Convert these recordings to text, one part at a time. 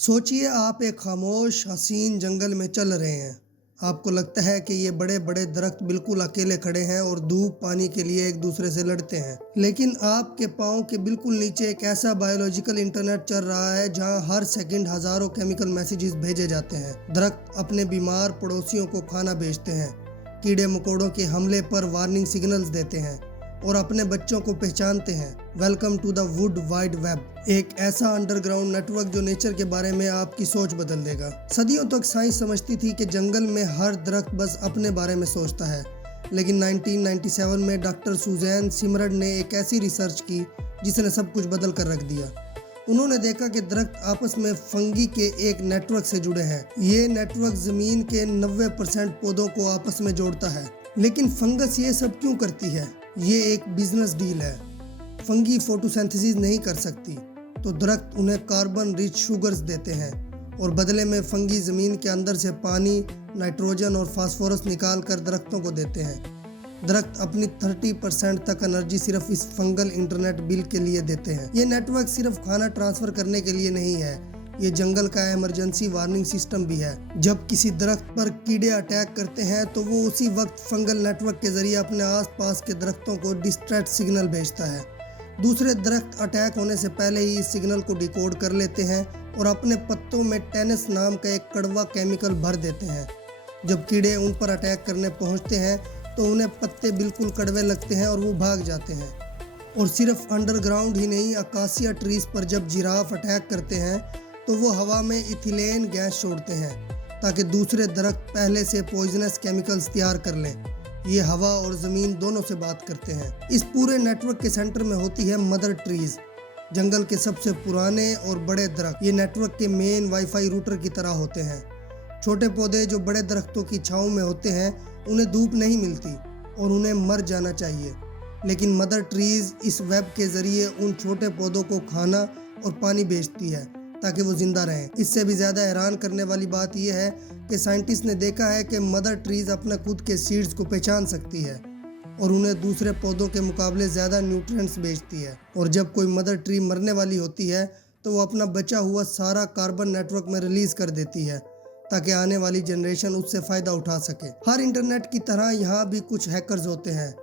सोचिए आप एक खामोश हसीन जंगल में चल रहे हैं। आपको लगता है कि ये बड़े बड़े दरख्त बिल्कुल अकेले खड़े हैं और धूप पानी के लिए एक दूसरे से लड़ते हैं, लेकिन आपके पाँव के बिल्कुल नीचे एक ऐसा बायोलॉजिकल इंटरनेट चल रहा है जहां हर सेकंड हजारों केमिकल मैसेजेस भेजे जाते हैं। दरख्त अपने बीमार पड़ोसियों को खाना भेजते हैं, कीड़े मकोड़ों के हमले पर वार्निंग सिग्नल्स देते हैं और अपने बच्चों को पहचानते हैं। Welcome to the world wide web, एक ऐसा अंडरग्राउंड नेटवर्क जो नेचर के बारे में आपकी सोच बदल देगा। सदियों तक साइंस समझती थी कि जंगल में हर दरख्त बस अपने बारे में सोचता है, लेकिन 1997 में डॉक्टर सुजैन सिमरन ने एक ऐसी रिसर्च की जिसने सब कुछ बदल कर रख दिया। उन्होंने देखा कि दरख्त आपस में फंगी के एक नेटवर्क से जुड़े हैं। ये नेटवर्क जमीन के 90% पौधों को आपस में जोड़ता है। लेकिन फंगस ये सब क्यों करती है? ये एक बिजनेस डील है। फंगी फोटोसिंथेसिस नहीं कर सकती, तो दरख्त उन्हें कार्बन रिच शुगर्स देते हैं और बदले में फंगी ज़मीन के अंदर से पानी, नाइट्रोजन और फास्फोरस निकाल कर दरख्तों को देते हैं। दरख्त अपनी 30% तक एनर्जी सिर्फ इस फंगल इंटरनेट बिल के लिए देते हैं। ये नेटवर्क सिर्फ खाना ट्रांसफ़र करने के लिए नहीं है, ये जंगल का इमरजेंसी वार्निंग सिस्टम भी है। जब किसी दरख्त पर कीड़े अटैक करते हैं तो वो उसी वक्त फंगल नेटवर्क के जरिए अपने आसपास के दरख्तों को डिस्ट्रेस सिग्नल भेजता है। दूसरे दरख्त अटैक होने से पहले ही इस सिग्नल को डिकोड कर लेते हैं और अपने पत्तों में टेनिस नाम का एक कड़वा केमिकल भर देते हैं। जब कीड़े उन पर अटैक करने पहुंचते हैं तो उन्हें पत्ते बिल्कुल कड़वे लगते हैं और वो भाग जाते हैं। और सिर्फ अंडरग्राउंड ही नहीं, अकासिया ट्रीज पर जब जिराफ अटैक करते हैं तो वो हवा में इथिलीन गैस छोड़ते हैं ताकि दूसरे दरख्त पहले से पॉइजनस केमिकल्स तैयार कर लें। ये हवा और ज़मीन दोनों से बात करते हैं। इस पूरे नेटवर्क के सेंटर में होती है मदर ट्रीज, जंगल के सबसे पुराने और बड़े दरख्त। ये नेटवर्क के मेन वाईफाई रूटर की तरह होते हैं। छोटे पौधे जो बड़े दरख्तों की छाँव में होते हैं, उन्हें धूप नहीं मिलती और उन्हें मर जाना चाहिए, लेकिन मदर ट्रीज इस वेब के ज़रिए उन छोटे पौधों को खाना और पानी भेजती है ताकि वो जिंदा रहें। इससे भी ज़्यादा हैरान करने वाली बात यह है कि साइंटिस्ट ने देखा है कि मदर ट्रीज अपने खुद के सीड्स को पहचान सकती है और उन्हें दूसरे पौधों के मुकाबले ज़्यादा न्यूट्रिएंट्स भेजती है। और जब कोई मदर ट्री मरने वाली होती है तो वो अपना बचा हुआ सारा कार्बन नेटवर्क में रिलीज़ कर देती है ताकि आने वाली जनरेशन उससे फ़ायदा उठा सके। हर इंटरनेट की तरह यहाँ भी कुछ हैकर्स होते हैं।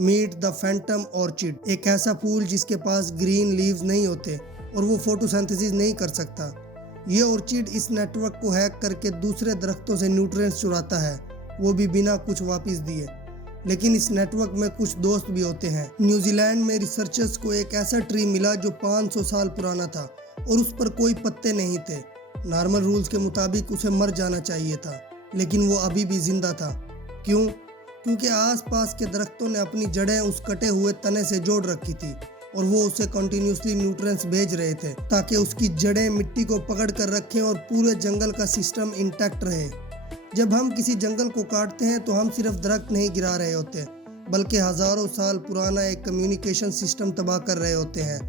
मीट द फैंटम ऑर्चिड, एक ऐसा फूल जिसके पास ग्रीन लीव्स नहीं होते और वो फोटोसिंथेसिस नहीं कर सकता। ये ऑर्चिड इस नेटवर्क को हैक करके दूसरे दरख्तों से न्यूट्रिएंट्स चुराता है, वो भी बिना कुछ वापस दिए। लेकिन इस नेटवर्क में कुछ दोस्त भी होते हैं। न्यूजीलैंड में रिसर्चर्स को एक ऐसा ट्री मिला जो 500 साल पुराना था और उस पर कोई पत्ते नहीं थे। नॉर्मल रूल्स के मुताबिक उसे मर जाना चाहिए था, लेकिन वो अभी भी जिंदा था। क्यों? क्योंकि आसपास के दरख्तों ने अपनी जड़ें उस कटे हुए तने से जोड़ रखी थी और वो उसे कंटिन्यूसली न्यूट्रिएंट्स भेज रहे थे ताकि उसकी जड़ें मिट्टी को पकड़ कर रखें और पूरे जंगल का सिस्टम इंटैक्ट रहे। जब हम किसी जंगल को काटते हैं तो हम सिर्फ दरख्त नहीं गिरा रहे होते, बल्कि हज़ारों साल पुराना एक कम्युनिकेशन सिस्टम तबाह कर रहे होते हैं।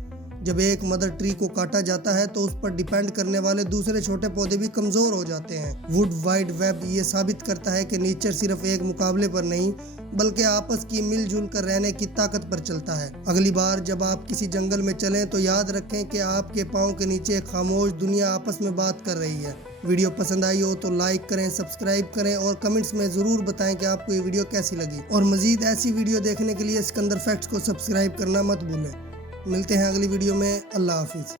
जब एक मदर ट्री को काटा जाता है तो उस पर डिपेंड करने वाले दूसरे छोटे पौधे भी कमज़ोर हो जाते हैं। वुड वाइड वेब ये साबित करता है कि नेचर सिर्फ एक मुकाबले पर नहीं, बल्कि आपस की मिलजुल कर रहने की ताकत पर चलता है। अगली बार जब आप किसी जंगल में चलें तो याद रखें कि आपके पाँव के नीचे एक खामोश दुनिया आपस में बात कर रही है। वीडियो पसंद आई हो तो लाइक करें, सब्सक्राइब करें और कमेंट्स में ज़रूर बताएं कि आपको ये वीडियो कैसी लगी। और मज़ीद ऐसी वीडियो देखने के लिए सिकंदर फैक्ट्स को सब्सक्राइब करना मत भूलें। मिलते हैं अगली वीडियो में। अल्लाह हाफिज़।